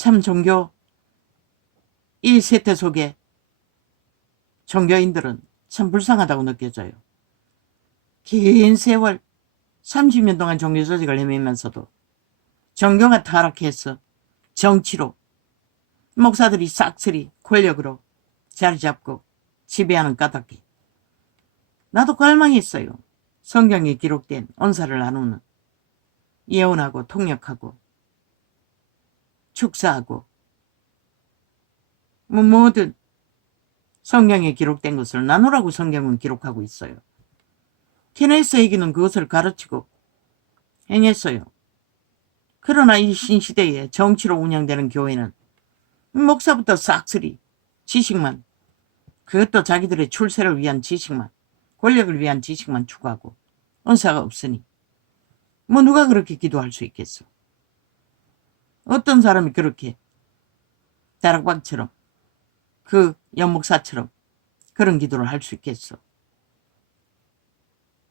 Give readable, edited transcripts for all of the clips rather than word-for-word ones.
참 종교 1세대 속에 종교인들은 참 불쌍하다고 느껴져요. 긴 세월 30년 동안 종교 조직을 헤매면서도 종교가 타락해서 정치로 목사들이 싹쓸이 권력으로 자리 잡고 지배하는 까닭에 나도 갈망했어요. 성경에 기록된 언사를 나누는 예언하고 통역하고 축사하고 뭐든 성경에 기록된 것을 나누라고 성경은 기록하고 있어요. 케네스에게는 그것을 가르치고 행했어요. 그러나 이 신시대에 정치로 운영되는 교회는 목사부터 싹쓸이 지식만, 그것도 자기들의 출세를 위한 지식만, 권력을 위한 지식만 추구하고 은사가 없으니 뭐 누가 그렇게 기도할 수 있겠어. 어떤 사람이 그렇게 다락방처럼 그 연목사처럼 그런 기도를 할 수 있겠어.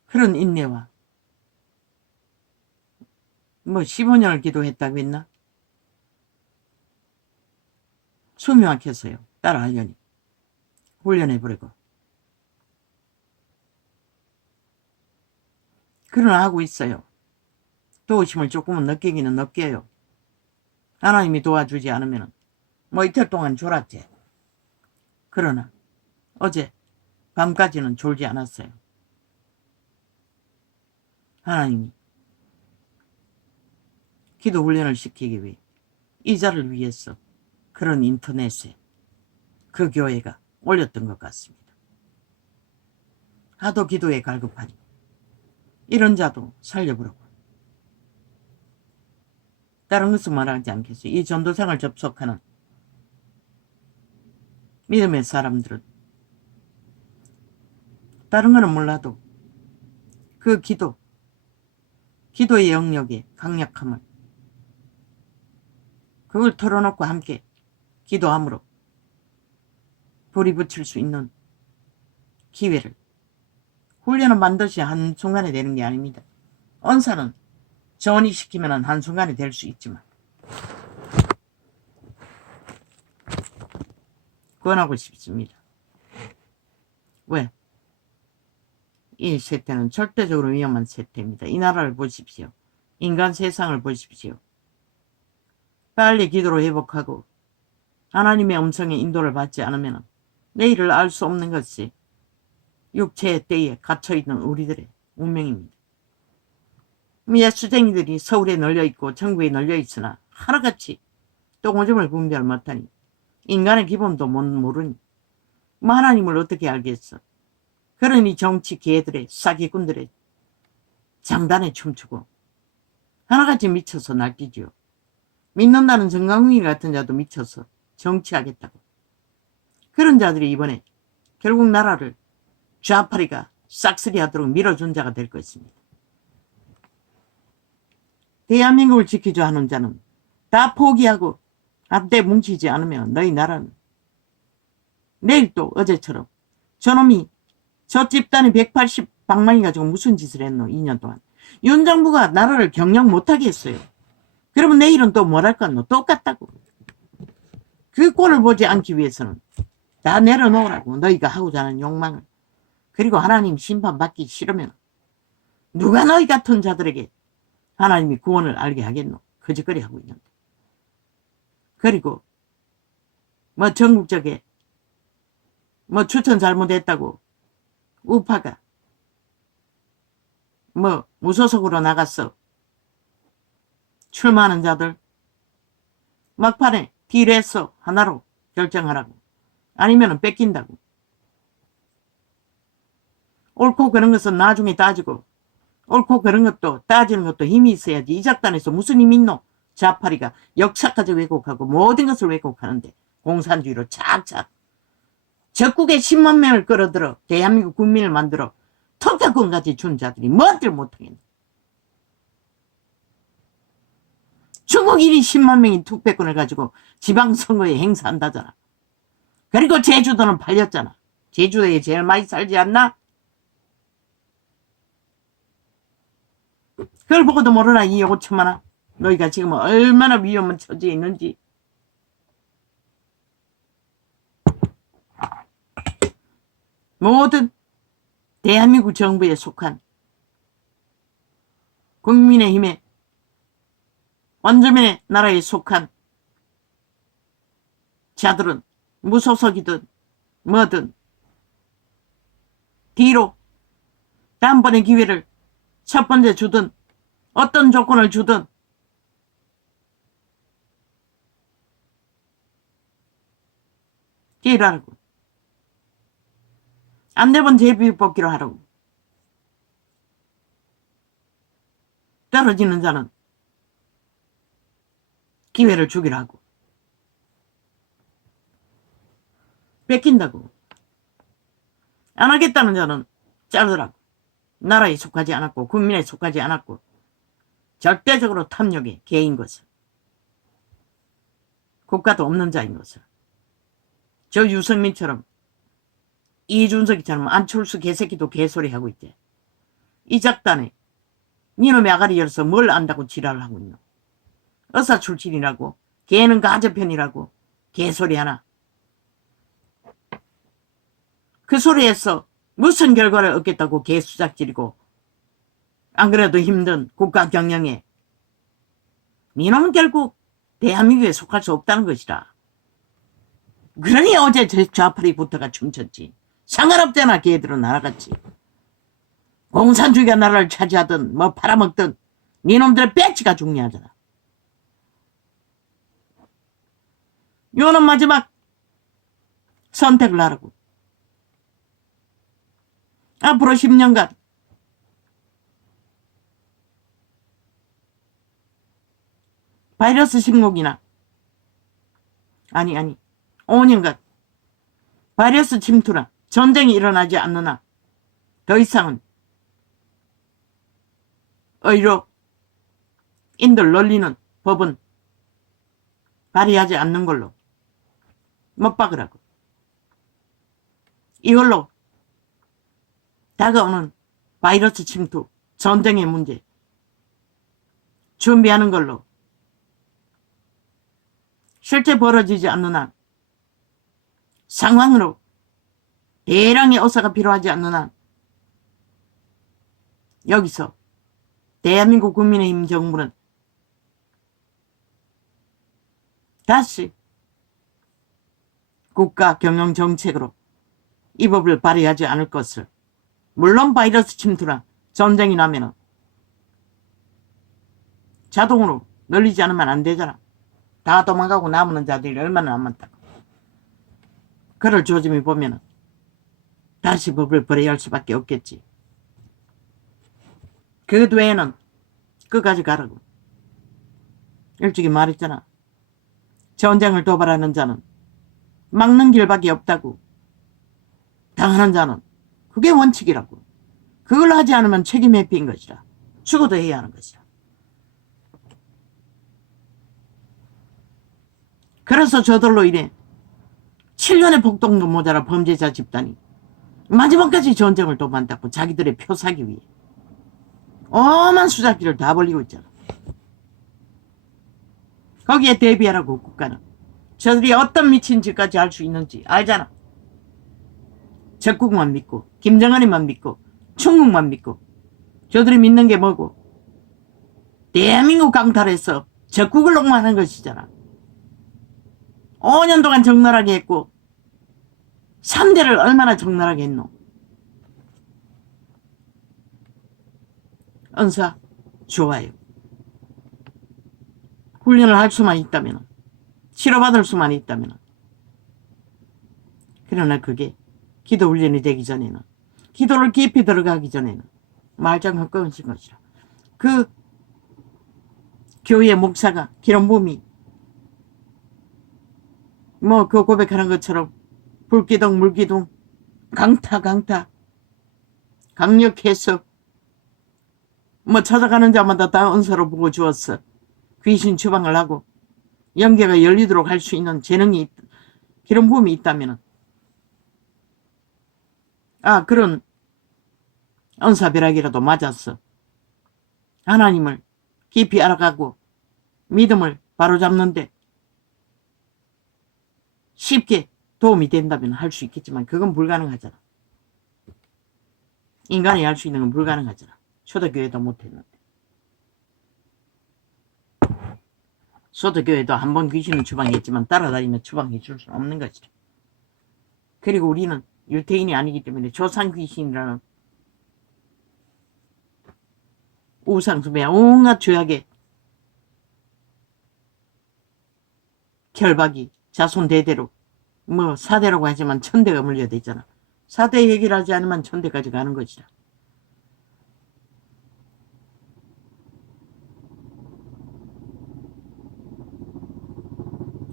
그런 인내와 뭐 15년을 기도했다고 했나? 숨이 막혔어요. 따라하려니 훈련해버리고. 그러나 하고 있어요. 도우심을 조금은 느끼기는 느껴요. 하나님이 도와주지 않으면 뭐 이틀 동안 졸았지. 그러나 어제 밤까지는 졸지 않았어요. 하나님이 기도 훈련을 시키기 위해 이자를 위해서 그런 인터넷에 그 교회가 올렸던 것 같습니다. 하도 기도에 갈급하니 이런 자도 살려보라고. 다른 것은 말하지 않겠어요. 이 전도생을 접속하는 믿음의 사람들은 다른 거는 몰라도 그 기도의 영역의 강력함을 그걸 털어놓고 함께 기도함으로 불이 붙일 수 있는 기회를 훈련은 반드시 한순간에 되는 게 아닙니다. 언사는 전이시키면 한순간에 될 수 있지만 권하고 싶습니다. 왜? 이 세태는 절대적으로 위험한 세태입니다. 이 나라를 보십시오. 인간 세상을 보십시오. 빨리 기도로 회복하고 하나님의 음성의 인도를 받지 않으면 내일을 알 수 없는 것이 육체의 때에 갇혀있는 우리들의 운명입니다. 예수쟁이들이 서울에 널려있고 전국에 널려있으나 하나같이 똥오줌을 분별 못하니 인간의 기본도 못 모르니 뭐 하나님을 어떻게 알겠어. 그러니 정치 개들의 사기꾼들의 장단에 춤추고 하나같이 미쳐서 날뛰지요. 믿는다는 정강훈 같은 자도 미쳐서 정치하겠다고. 그런 자들이 이번에 결국 나라를 좌파리가 싹쓸이 하도록 밀어준 자가 될 것입니다. 대한민국을 지키자 하는 자는 다 포기하고 한때 뭉치지 않으면 너희 나라는 내일 또 어제처럼 저놈이 저 집단이 180방망이 가지고 무슨 짓을 했노 2년 동안. 윤 정부가 나라를 경영 못하게 했어요. 그러면 내일은 또 뭘 할 거노. 똑같다고. 그 꼴을 보지 않기 위해서는 다 내려놓으라고. 너희가 하고자 하는 욕망을. 그리고 하나님 심판받기 싫으면 누가 너희 같은 자들에게 하나님이 구원을 알게 하겠노. 거짓거리 하고 있는데. 그리고 뭐 전국적에 뭐 추천 잘못했다고 우파가 뭐 무소속으로 나갔어. 출마하는 자들 막판에 딜했어. 하나로 결정하라고. 아니면 뺏긴다고. 옳고 그런 것은 나중에 따지고 옳고 그런 것도 따지는 것도 힘이 있어야지. 이 작단에서 무슨 힘이 있노. 좌파리가 역사까지 왜곡하고 모든 것을 왜곡하는데 공산주의로 착착 적국에 10만 명을 끌어들여 대한민국 국민을 만들어 투표권까지 준 자들이 뭔들 못하겠네. 중국 1인 10만 명이 투표권을 가지고 지방선거에 행사한다잖아. 그리고 제주도는 팔렸잖아. 제주도에 제일 많이 살지 않나? 그걸 보고도 모르나 이 5천만 원. 너희가 지금 얼마나 위험한 처지에 있는지. 모든 대한민국 정부에 속한 국민의힘의 원주민의 나라에 속한 자들은 무소속이든 뭐든 뒤로 다음번에 기회를 첫 번째 주든 어떤 조건을 주든 기회를 하라고. 안 되면 제비뽑기로 하라고. 떨어지는 자는 기회를 주기로 하고. 뺏긴다고. 안 하겠다는 자는 자르라고. 나라에 속하지 않았고 국민에 속하지 않았고 절대적으로 탐욕의 개인 것을. 국가도 없는 자인 것을. 저 유승민처럼 이준석이처럼 안철수 개새끼도 개소리 하고 있대. 이 작단에 니놈의 아가리 열어서 뭘 안다고 지랄을 하고 있노. 의사 출신이라고 걔는 가저편이라고 개소리 하나. 그 소리에서 무슨 결과를 얻겠다고 개수작질이고 안 그래도 힘든 국가 경영에 니놈은 결국 대한민국에 속할 수 없다는 것이라. 그러니 어제 좌파리 부터가 춤췄지. 상관없잖아. 걔들은 나라같이. 공산주의가 나라를 차지하든 뭐 팔아먹든 니놈들의 배치가 중요하잖아. 요는 마지막 선택을 하라고. 앞으로 10년간 바이러스 침묵이나 아니 5년간 바이러스 침투나 전쟁이 일어나지 않는 한 더 이상은 의료 인들 놀리는 법은 발의하지 않는 걸로 못 박으라고. 이걸로 다가오는 바이러스 침투, 전쟁의 문제 준비하는 걸로 실제 벌어지지 않는 한 상황으로 대량의 의사가 필요하지 않는 한 여기서 대한민국 국민의힘 정부는 다시 국가 경영 정책으로 이 법을 발의하지 않을 것을. 물론 바이러스 침투나 전쟁이 나면은 자동으로 늘리지 않으면 안 되잖아. 다 도망가고 남는 자들이 얼마나 남았다고. 그럴 조짐이 보면은 다시 법을 발의할 수밖에 없겠지. 그 외에는 끝까지 가라고. 일찍이 말했잖아. 전쟁을 도발하는 자는 막는 길밖에 없다고. 당하는 자는 그게 원칙이라고. 그걸 하지 않으면 책임 회피인 것이라. 죽어도 해야 하는 것이라. 그래서 저들로 인해 7년의 폭동도 모자라 범죄자 집단이 마지막까지 전쟁을 도모한다고. 자기들의 표 사기 위해 엄한 수작기를 다 벌리고 있잖아. 거기에 대비하라고. 국가는 저들이 어떤 미친 짓까지 할 수 있는지 알잖아. 적국만 믿고 김정은이만 믿고 중국만 믿고 저들이 믿는 게 뭐고 대한민국 강탈해서 적국을 옹호하는 것이잖아. 5년 동안 적나라하게 했고 3대를 얼마나 적나라하게 했노. 은사 좋아요. 훈련을 할 수만 있다면, 치료받을 수만 있다면. 그러나 그게 기도 훈련이 되기 전에는, 기도를 깊이 들어가기 전에는 말짱 끊어진 것이라. 그 교회 목사가 기름붐이 뭐 그 고백하는 것처럼 불기둥 물기둥 강타 강력해서 뭐 찾아가는 자마다 다 은사로 보고 주었어. 귀신 추방을 하고 영계가 열리도록 할 수 있는 재능이 기름 부음이 있다면 그런 은사벼락이라도 맞았어. 하나님을 깊이 알아가고 믿음을 바로잡는데 쉽게 도움이 된다면 할 수 있겠지만 그건 불가능하잖아. 인간이 할 수 있는 건 불가능하잖아. 초대교회도 못했는데. 초대교회도 한 번 귀신은 추방했지만 따라다니며 추방해 줄 수는 없는 것이다. 그리고 우리는 유태인이 아니기 때문에 조상 귀신이라는 우상숭배야 온갖 죄악의 결박이 자손 대대로 뭐 사대라고 하지만 천대가 물려야 되잖아. 사대 해결하지 않으면 천대까지 가는 것이다.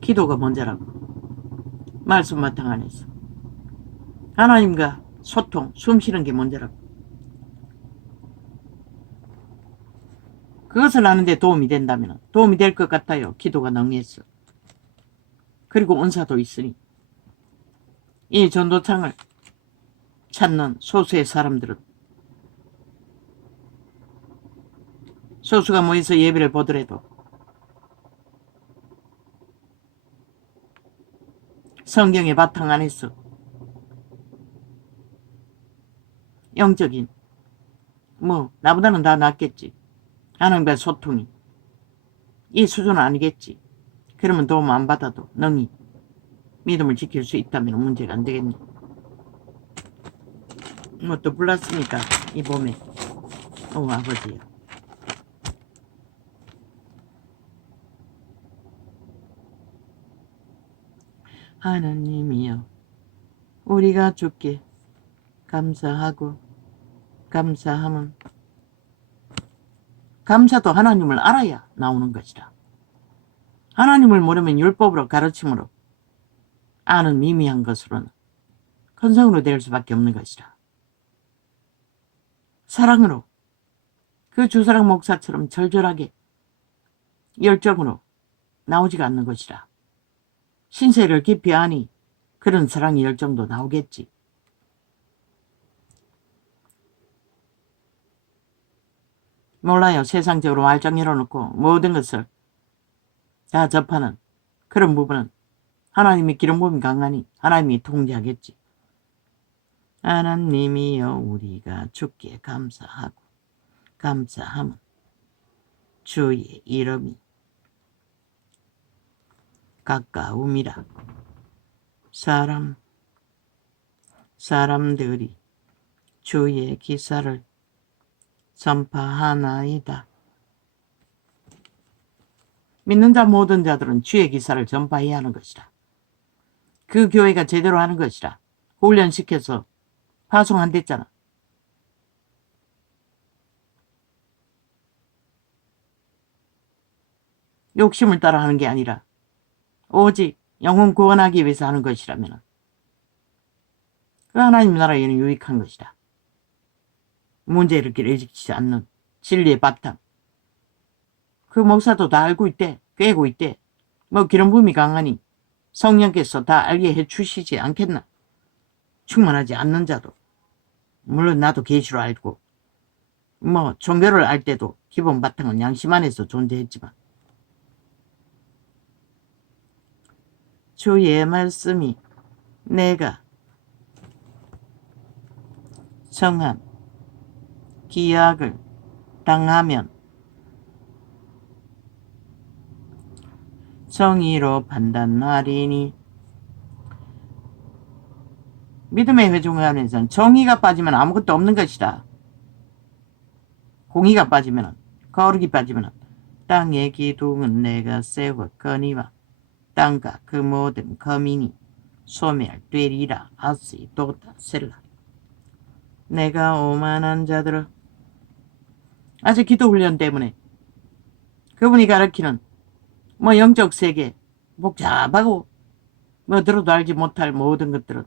기도가 먼저라고. 말씀 바탕 안에서 하나님과 소통, 숨쉬는 게 먼저라고. 그것을 하는데 도움이 된다면 도움이 될 것 같아요. 기도가 능했어. 그리고 은사도 있으니 이 전도창을 찾는 소수의 사람들은 소수가 모여서 예배를 보더라도 성경의 바탕 안에서 영적인 뭐 나보다는 다 낫겠지. 하나님과의 소통이 이 수준은 아니겠지. 그러면 도움 안 받아도 능히 믿음을 지킬 수 있다면 문제가 안 되겠니. 뭐 또 불났으니까 이 봄에 아버지야. 하나님이여 우리가 주께 감사하고 감사함은 감사도 하나님을 알아야 나오는 것이다. 하나님을 모르면 율법으로 가르침으로 아는 미미한 것으로는 컨성으로 될 수밖에 없는 것이다. 사랑으로 그 주사랑 목사처럼 절절하게 열정으로 나오지가 않는 것이다. 신세를 깊이 아니 그런 사랑의 열정도 나오겠지. 몰라요. 세상적으로 말짱 열어놓고 모든 것을 다 접하는 그런 부분은 하나님이 기름 부음이 강하니 하나님이 통제하겠지. 하나님이여 우리가 주께 감사하고 감사함은 주의 이름이 가까움이라. 사람들이 주의 기사를 전파하나이다. 믿는 자 모든 자들은 주의 기사를 전파해야 하는 것이다. 그 교회가 제대로 하는 것이다. 훈련시켜서 파송한댔잖아. 욕심을 따라 하는 게 아니라 오직 영혼 구원하기 위해서 하는 것이라면 그 하나님 나라에는 유익한 것이다. 문제를 일으키지 않는 진리의 바탕. 그 목사도 다 알고 있대. 꿰고 있대. 뭐 기름 부음이 강하니 성령께서 다 알게 해주시지 않겠나. 충만하지 않는 자도 물론 나도 계시로 알고 뭐 종교를 알 때도 기본 바탕은 양심 안에서 존재했지만 주의 말씀이 내가 정한 기약을 당하면 정의로 판단하리니. 믿음의 회중안에서는 정의가 빠지면 아무것도 없는 것이다. 공의가 빠지면 거룩이 빠지면 땅의 기둥은 내가 세웠거니와 땅과 그 모든 거민이 소멸되리라. 아스이 도다 셀라. 내가 오만한 자들을 아직 기도 훈련 때문에 그분이 가르치는 뭐 영적 세계 복잡하고 뭐 들어도 알지 못할 모든 것들은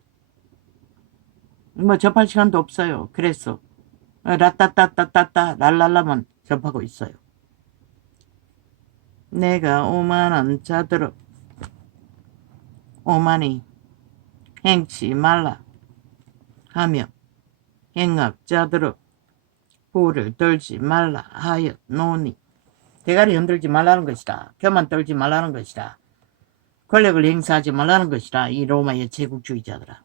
뭐 접할 시간도 없어요. 그래서 라따따따따따 랄랄라만 접하고 있어요. 내가 오만한 자들을 오만히 행치 말라 하며 행악자들을 부를 떨지 말라 하였노니. 대가리 흔들지 말라는 것이다. 교만 떨지 말라는 것이다. 권력을 행사하지 말라는 것이다. 이 로마의 제국주의자들아.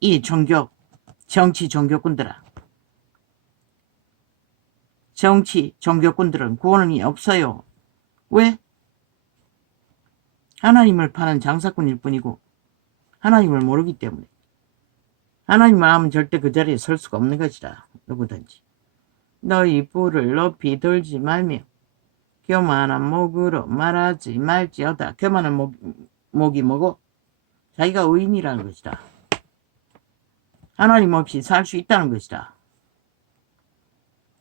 이 종교 정치 종교꾼들아. 정치 종교꾼들은 구원이 없어요. 왜? 하나님을 파는 장사꾼일 뿐이고 하나님을 모르기 때문에. 하나님을 알면 절대 그 자리에 설 수가 없는 것이라. 누구든지. 너희 뿔을 높이 들지 말며 교만한 목으로 말하지 말지어다. 교만한 목이 뭐고? 자기가 의인이라는 것이다. 하나님 없이 살 수 있다는 것이다.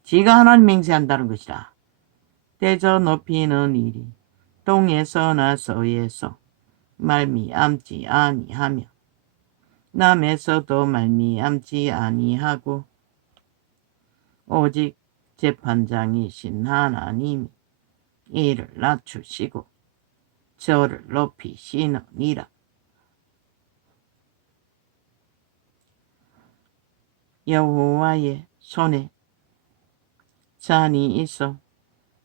지가 하나님 맹세한다는 것이다. 대저 높이는 일이 동에서나 서에서 말미암지 아니하며 남에서도 말미암지 아니하고 오직 재판장이신 하나님이 이를 낮추시고 저를 높이시느니라. 여호와의 손에 잔이 있어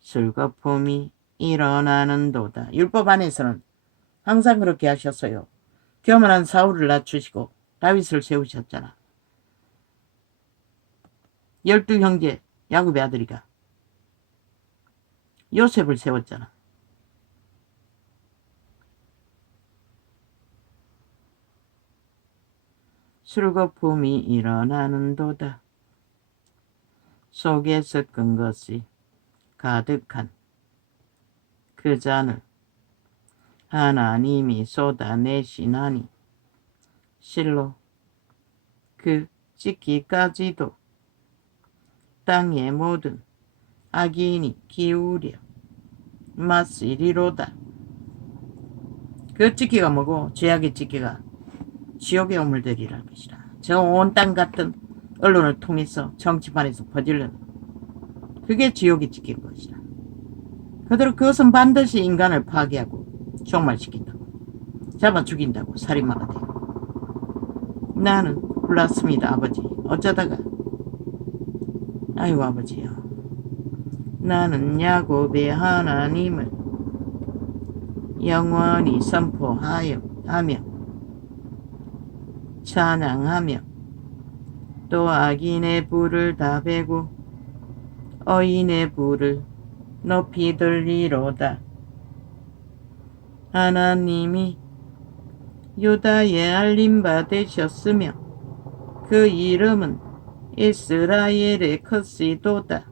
슬거품이 일어나는도다. 율법 안에서는 항상 그렇게 하셨어요. 교만한 사울을 낮추시고 다윗을 세우셨잖아. 12형제 야곱의 아들이가 요셉을 세웠잖아. 슬거품이 일어나는도다. 속에 섞은 것이 가득한 그 잔을 하나님이 쏟아내시나니 실로 그 찢기까지도 땅의 모든 악인이 기울여 마시리로다. 그 찢기가 뭐고? 죄악의 찢기가 지옥의 오물들이라는 것이라. 저 온 땅 같은 언론을 통해서 정치판에서 퍼질르는 그게 지옥의 찢기인 것이라. 그대로 그것은 반드시 인간을 파괴하고 종말시킨다고, 잡아 죽인다고, 살인마가 되고. 나는 몰랐습니다, 아버지. 어쩌다가. 아이고, 아버지요. 나는 야곱의 하나님을 영원히 선포하며 찬양하며 또 악인의 불을 다 베고 어인의 불을 높이 들리로다. 하나님이 유다에 알림바 되셨으며 그 이름은 이스라엘의 크시도다.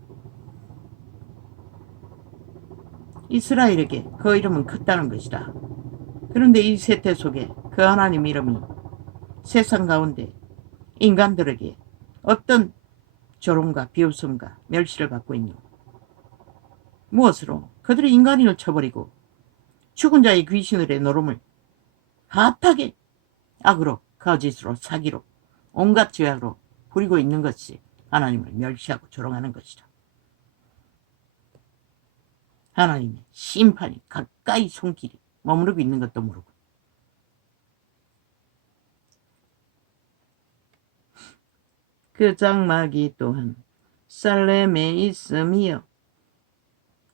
이스라엘에게 그 이름은 컸다는 것이다. 그런데 이 세태 속에 그 하나님 이름이 세상 가운데 인간들에게 어떤 조롱과 비웃음과 멸시를 받고 있노? 무엇으로? 그들이 인간인을 쳐버리고 죽은 자의 귀신들의 노름을 핫하게 악으로, 거짓으로, 사기로, 온갖 죄악으로 부리고 있는 것이 하나님을 멸시하고 조롱하는 것이다. 하나님의 심판이 가까이 손길이 머무르고 있는 것도 모르고. 그 장막이 또한 살렘에 있으며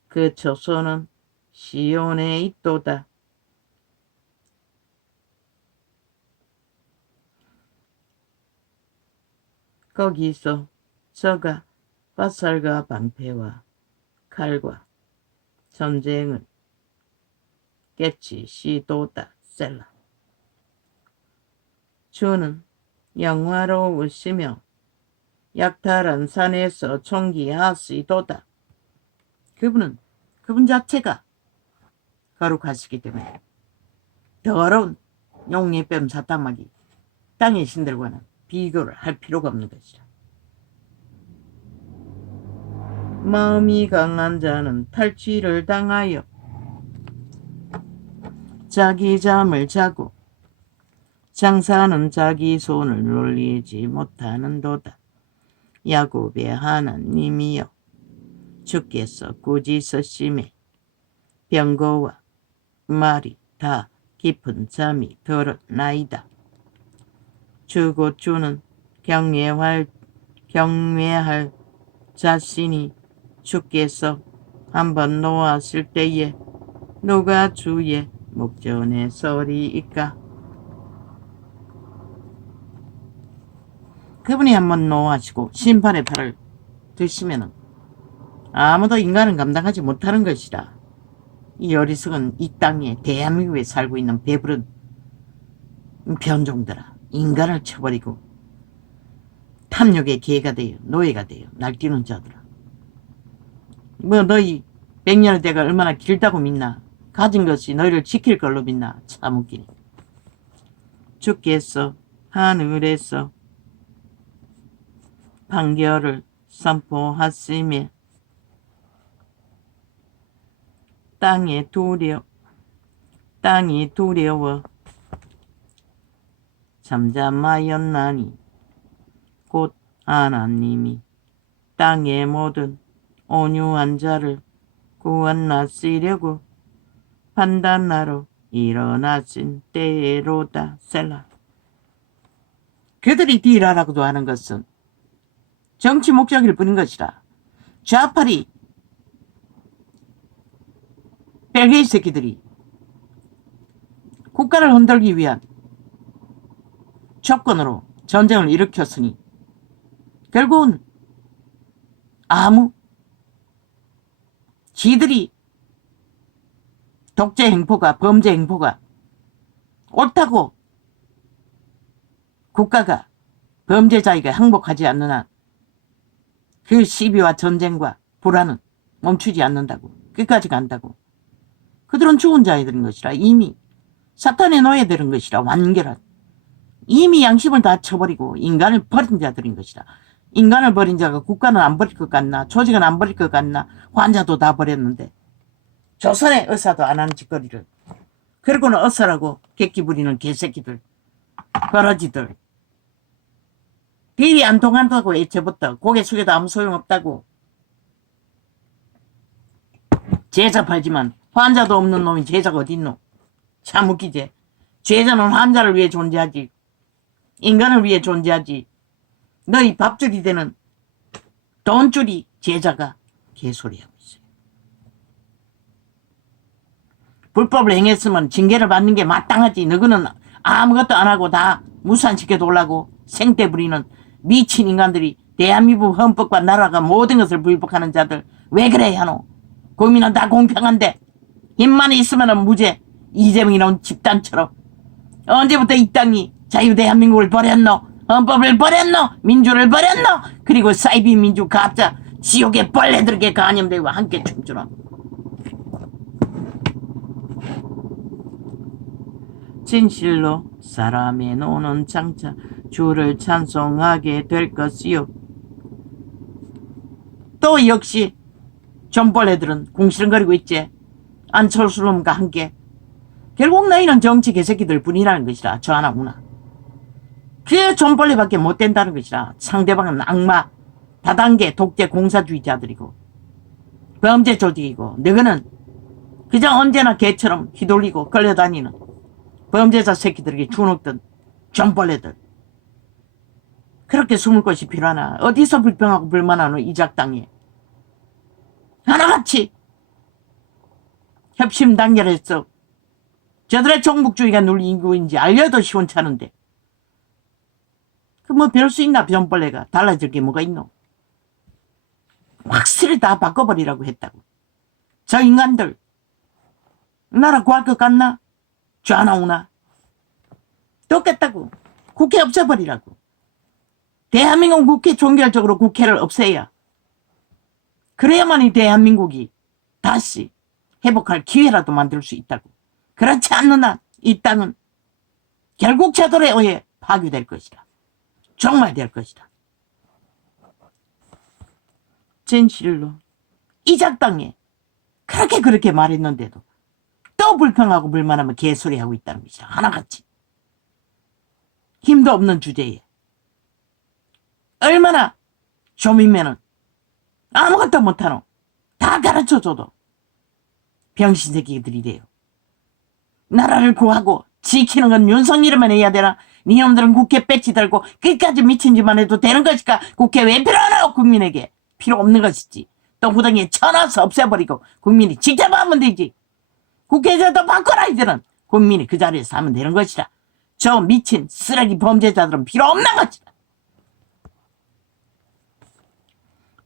그 초소는 시온에 있도다. 거기서 저가 화살과 방패와 칼과 전쟁을 깨치시도다. 셀라. 주는 영화로우시며 약탈한 산에서 총기하시도다. 그분 자체가 거룩하시기 때문에 더러운 용예뱀 사탕마귀 땅의 신들과는 비교를 할 필요가 없는 것이라. 마음이 강한 자는 탈취를 당하여 자기 잠을 자고 장사는 자기 손을 놀리지 못하는도다. 야곱의 하나님이여, 주께서 꾸짖으심에 병거와 말이 다 깊은 잠이 들었나이다. 주고 주는 경외할 자신이 주께서 한번 놓았을 때에 누가 주의 목전에 서리이까? 그분이 한번 노하시고 심판의 팔을 드시면은 아무도 인간은 감당하지 못하는 것이라. 이 어리석은 이 땅에 대한민국에 살고 있는 배부른 변종들아, 인간을 쳐버리고 탐욕의 개가 되어 노예가 되어 날뛰는 자들아. 뭐 너희 100년의 대가 얼마나 길다고 믿나? 가진 것이 너희를 지킬 걸로 믿나? 참 웃기네. 주께서 하늘에서 판결을 선포하시며 땅이 두려워 잠잠하였나니 곧 하나님이 땅의 모든 온유한 자를 구원하시려고 판단하러 일어나신 때로다. 셀라. 그들이 딜하라고도 하는 것은 정치 목적일 뿐인 것이라. 좌파리 벨게이 새끼들이 국가를 흔들기 위한 조건으로 전쟁을 일으켰으니 결국은 아무 지들이 독재 행포가 범죄 행포가 옳다고 국가가 범죄자에게 항복하지 않는 한 그 시비와 전쟁과 불안은 멈추지 않는다고. 끝까지 간다고. 그들은 죽은 자들인 것이라. 이미 사탄의 노예들인 것이라. 완결한 이미 양심을 다 쳐버리고 인간을 버린 자들인 것이라. 인간을 버린 자가 국가는 안 버릴 것 같나? 조직은 안 버릴 것 같나? 환자도 다 버렸는데 조선의 의사도 안 하는 짓거리를. 그러고는 의사라고 객기 부리는 개새끼들, 버러지들. 딜이 안 통한다고 애초부터 고개 숙여도 아무 소용없다고 제자 팔지만 환자도 없는 놈이 제자가 어딨노? 참 웃기지. 제자는 환자를 위해 존재하지, 인간을 위해 존재하지. 너희 밥줄이 되는 돈줄이 제자가 개소리하고 있어요. 불법을 행했으면 징계를 받는 게 마땅하지. 너희는 아무것도 안 하고 다 무산시켜 놓으려고 생떼 부리는 미친 인간들이, 대한민국 헌법과 나라가 모든 것을 불복하는 자들. 왜 그래 하노? 국민은 다 공평한데 힘만 있으면 무죄. 이재명이라는 집단처럼 언제부터 이 땅이 자유 대한민국을 버렸노? 헌법을 버렸노? 민주를 버렸노? 그리고 사이비 민주 가짜 지옥의 벌레들에게 간염되고 함께 춤추노. 진실로 사람의 노는 장차 주를 찬송하게 될 것이요. 또 역시 존벌레들은 궁시렁거리고 있지. 안철수놈과 함께. 결국 너희는 정치 개새끼들 뿐이라는 것이라. 저 하나구나. 그 존벌레밖에 못 된다는 것이라. 상대방은 악마, 다단계, 독재, 공사주의자들이고 범죄 조직이고 너희는 그저 언제나 개처럼 휘둘리고 끌려다니는 범죄자 새끼들에게 주눅든 존벌레들. 그렇게 숨을 곳이 필요하나? 어디서 불평하고 불만하노? 이 작당에 하나같이 협심 단결해서 저들의 종북주의가 눌린 인구인지 알려도 시원찮은데 그 뭐 별 수 있나? 존벌레가 달라질 게 뭐가 있노? 확실히 다 바꿔버리라고 했다고. 저 인간들 나라 구할 것 같나? 좌나우나 똑같다고. 국회 없애버리라고. 대한민국 국회 종결적으로 국회를 없애야 그래야만이 대한민국이 다시 회복할 기회라도 만들 수 있다고. 그렇지 않는 한 이 땅은 결국 저들에 의해 파괴될 것이다. 정말 될 것이다. 진실로 이 작당에 그렇게 말했는데도 또 불평하고 불만하면 개소리하고 있다는 것이다. 하나같이. 힘도 없는 주제에 얼마나 좀이면은 아무것도 못하노? 다 가르쳐줘도 병신 새끼들이 돼요. 나라를 구하고 지키는 건 윤석열만 해야 되나? 니놈들은 국회 배치 달고 끝까지 미친 짓만 해도 되는 것일까? 국회 왜 필요하노? 국민에게 필요 없는 것이지. 또 후덩이에 쳐넣어서 없애버리고 국민이 직접 하면 되지. 국회의장도 바꿔라. 이제는 국민이 그 자리에서 하면 되는 것이라. 저 미친 쓰레기 범죄자들은 필요 없는 것이다.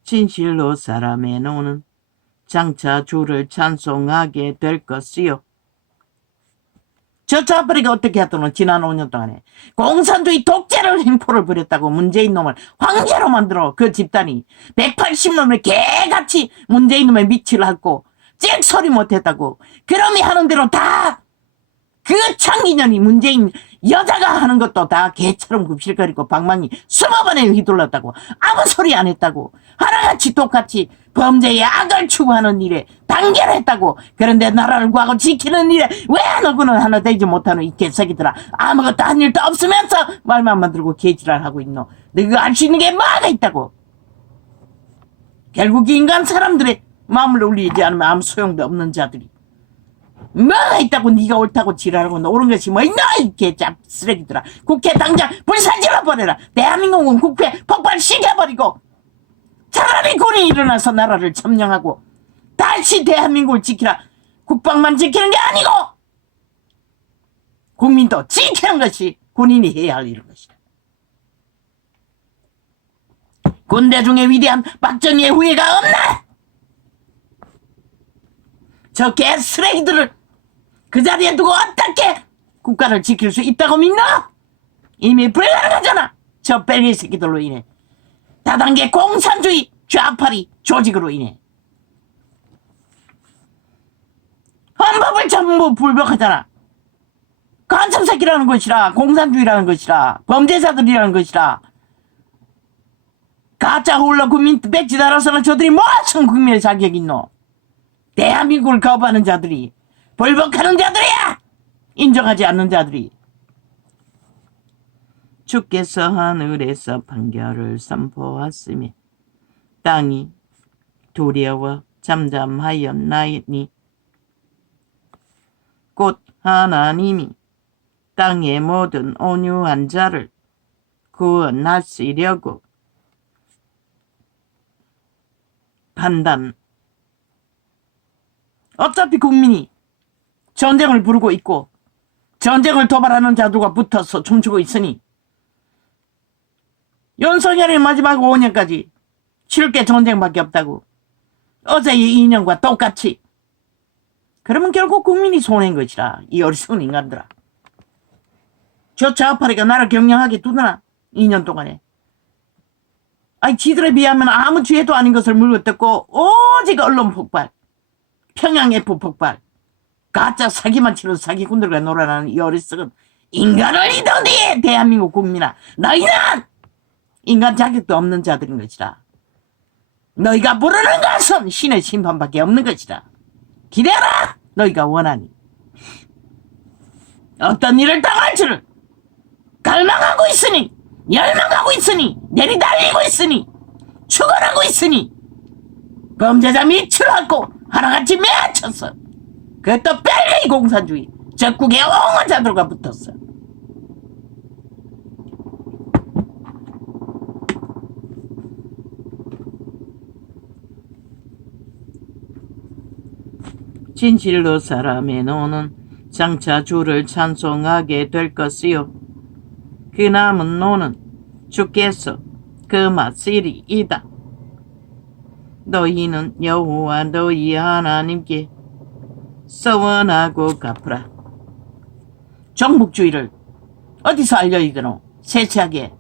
진실로 사람의 노는 장차 주를 찬송하게 될 것이요. 저 좌파리가 어떻게 했더는 지난 5년 동안에 공산주의 독재를 횡포를 부렸다고 문재인 놈을 황제로 만들어 그 집단이 180놈을 개같이 문재인 놈의 미치를 하고 잭소리 못했다고. 그럼이 하는 대로 다 그 창기년이 문재인 여자가 하는 것도 다 개처럼 굽실거리고 방망이 20번에 휘둘렀다고. 아무 소리 안 했다고. 하나같이 똑같이 범죄의 악을 추구하는 일에 단결했다고. 그런데 나라를 구하고 지키는 일에 왜 너구는 하나 되지 못하는 이 개새끼들아. 아무것도 한 일도 없으면서 말만 만들고 개지랄하고 있노. 너가 알 수 있는 게 뭐가 있다고. 결국 인간 사람들의 마음을 울리지 않으면 아무 소용도 없는 자들이 뭐가 있다고. 네가 옳다고 지랄하고 옳은 것이 뭐 있나 이 개잡 쓰레기들아. 국회 당장 불사질러 버려라. 대한민국은 국회 폭발시켜버리고 차라리 군이 일어나서 나라를 점령하고 다시 대한민국을 지키라. 국방만 지키는 게 아니고 국민도 지키는 것이 군인이 해야 할 일인 것이다. 군대 중에 위대한 박정희의 후예가 없나? 저 개쓰레기들을 그 자리에 두고 어떻게 국가를 지킬 수 있다고 믿나? 이미 불가능하잖아. 저 뺄기 새끼들로 인해. 다단계 공산주의 좌파리 조직으로 인해. 헌법을 전부 불복하잖아. 간첩 새끼라는 것이라, 공산주의라는 것이라, 범죄자들이라는 것이라. 가짜 홀로 국민 백지 달아서는 저들이 무슨 국민의 자격이 있노? 대한민국을 거부하는 자들이, 불복하는 자들이야! 인정하지 않는 자들이. 주께서 하늘에서 판결을 선포하시며 땅이 두려워 잠잠하였나니 곧 하나님이 땅의 모든 온유한 자를 구원하시려고 판단. 어차피 국민이 전쟁을 부르고 있고 전쟁을 도발하는 자들과 붙어서 춤추고 있으니 윤석열이 마지막 5년까지 치를 게 전쟁밖에 없다고. 어제의 2년과 똑같이. 그러면 결국 국민이 손해인 것이라. 이 어리석은 인간들아. 저 좌파리가 나를 경영하게 두더나 2년 동안에. 아니 지들에 비하면 아무 죄도 아닌 것을 물어뜯고 오직 언론 폭발, 평양 F 폭발, 가짜 사기만 치는 사기꾼들과 놀아나는 이 어리석은 인간을 이더니 대한민국 국민아, 너희는 인간 자격도 없는 자들인 것이라. 너희가 부르는 것은 신의 심판밖에 없는 것이라. 기대하라. 너희가 원하니. 어떤 일을 당할지를 갈망하고 있으니, 열망하고 있으니, 내리달리고 있으니, 축원하고 있으니 범죄자 밑을 하고 하나같이 맺혔어. 그것도 뺄레이 공산주의 적국의 옹호자들과 붙었어. 진실로 사람의 노는 장차 주를 찬송하게 될 것이요 그 남은 노는 주께서 금하시리이다. 너희는 여호와 너희 하나님께 서원하고 갚으라. 정복주의를 어디서 알려이거노? 세세하게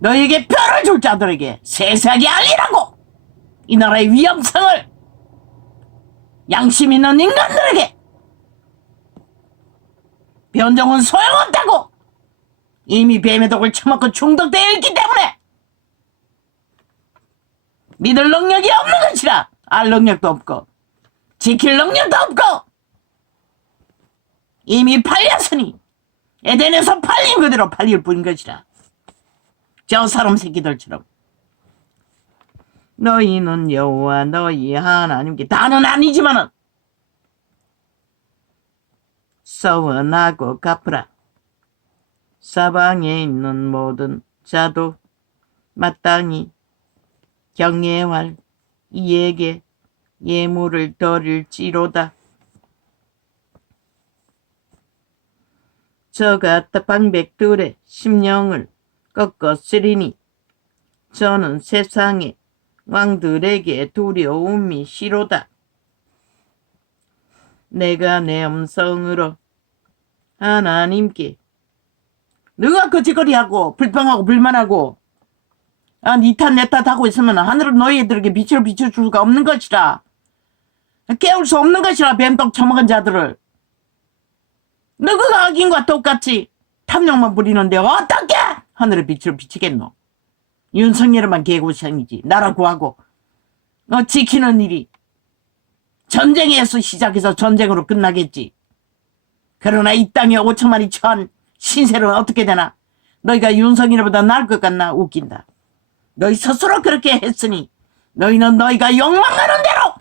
너에게 뼈를 줄 자들에게 세세하게 알리라고. 이 나라의 위험성을 양심 있는 인간들에게. 변종은 소용없다고. 이미 뱀의 독을 처먹고 중독되어 있기 때문에 믿을 능력이 없는 것이라. 알 능력도 없고 지킬 능력도 없고 이미 팔렸으니 에덴에서 팔린 그대로 팔릴 뿐인 것이라. 저 사람 새끼들처럼. 너희는 여호와 너희 하나님께, 다는 아니지만은 서원하고 갚으라. 사방에 있는 모든 자도 마땅히 경외할 이에게 예물을 드릴지로다. 저가 방백들의 심령을 꺾었으리니 저는 세상에 왕들에게 두려움이 시로다. 내가 내 음성으로 하나님께 너가 거짓거리하고 불평하고 불만하고 니 탓 내 탓 하고 있으면 하늘은 너희들에게 빛을 비춰줄 수가 없는 것이라. 깨울 수 없는 것이라. 뱀떡 처먹은 자들을. 너가 악인과 똑같이 탐욕만 부리는데 어떻게 하늘의 빛을 비치겠노. 윤석열만 개고생이지. 나라 구하고 지키는 일이 전쟁에서 시작해서 전쟁으로 끝나겠지. 그러나 이 땅에 5천만이 처한 신세는 어떻게 되나. 너희가 윤석열보다 나을 것 같나. 웃긴다. 너희 스스로 그렇게 했으니 너희는 너희가 욕망하는 대로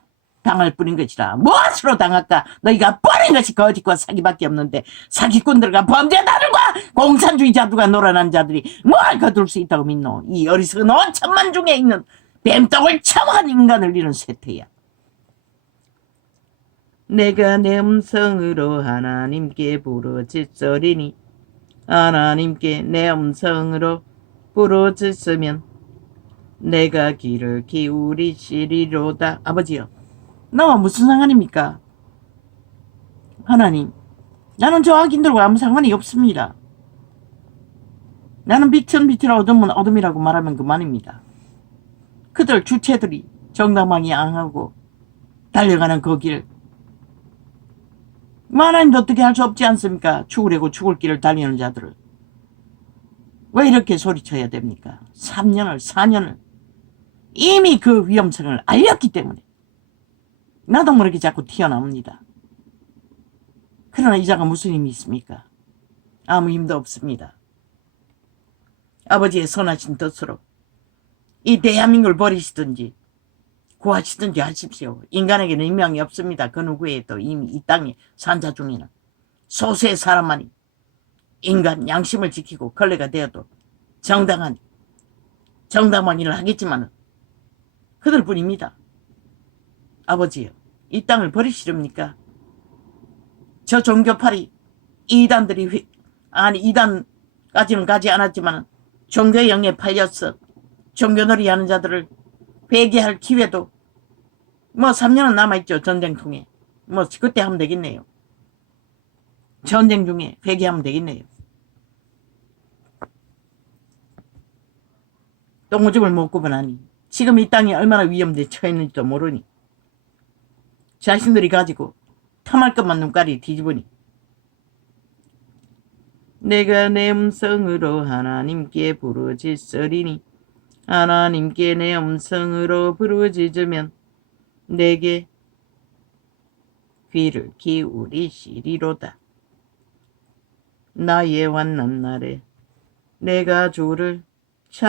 당할 뿐인 것이라. 무엇으로 당할까. 너희가 뻔한 것이 거짓과 사기밖에 없는데 사기꾼들과 범죄자들과 공산주의자들과 노란한 자들이 뭘 거둘 수 있다고 믿노. 이 어리석은 5천만 중에 있는 뱀떡을 처먹은 인간을 이런 쇠퇴야. 내가 내 음성으로 하나님께 부르짖으리니 하나님께 내 음성으로 부르짖으면 내가 귀를 기울이시리로다. 아버지여, 나와 무슨 상관입니까? 하나님, 나는 저 악인들과 아무 상관이 없습니다. 나는 빛은 빛이라 어둠은 어둠이라고 말하면 그만입니다. 그들 주체들이 정당방위 앙하고 달려가는 그 길, 하나님도 어떻게 할 수 없지 않습니까? 죽으려고 죽을 길을 달리는 자들을 왜 이렇게 소리쳐야 됩니까? 3년을 4년을 이미 그 위험성을 알렸기 때문에 나도 모르게 자꾸 튀어나옵니다. 그러나 이 자가 무슨 힘이 있습니까? 아무 힘도 없습니다. 아버지의 선하신 뜻으로 이 대한민국을 버리시든지 구하시든지 하십시오. 인간에게는 인명이 없습니다. 그 누구에도 이미 이 땅에 산 자 중에는 소수의 사람만이 인간 양심을 지키고 걸레가 되어도 정당한 일을 하겠지만 그들뿐입니다. 아버지요, 이 땅을 버리시렵니까? 저 종교파리 이단들이 이단까지는 가지 않았지만 종교의 영에 팔렸어 종교놀이 하는 자들을 회개할 기회도 3년은 남아있죠. 전쟁 통에 그때 하면 되겠네요. 전쟁 중에 회개하면 되겠네요. 똥오줌을 못 구분하니 지금 이 땅이 얼마나 위험에 처했는지도 모르니 자신들이 가지고 탐할 것만 눈깔이 뒤집으니 내가 내 음성으로 하나님께 부르짖으리니 하나님께 내 음성으로 부르짖으면 내게 귀를 기울이시리로다. 나의 환난 날에 내가 주를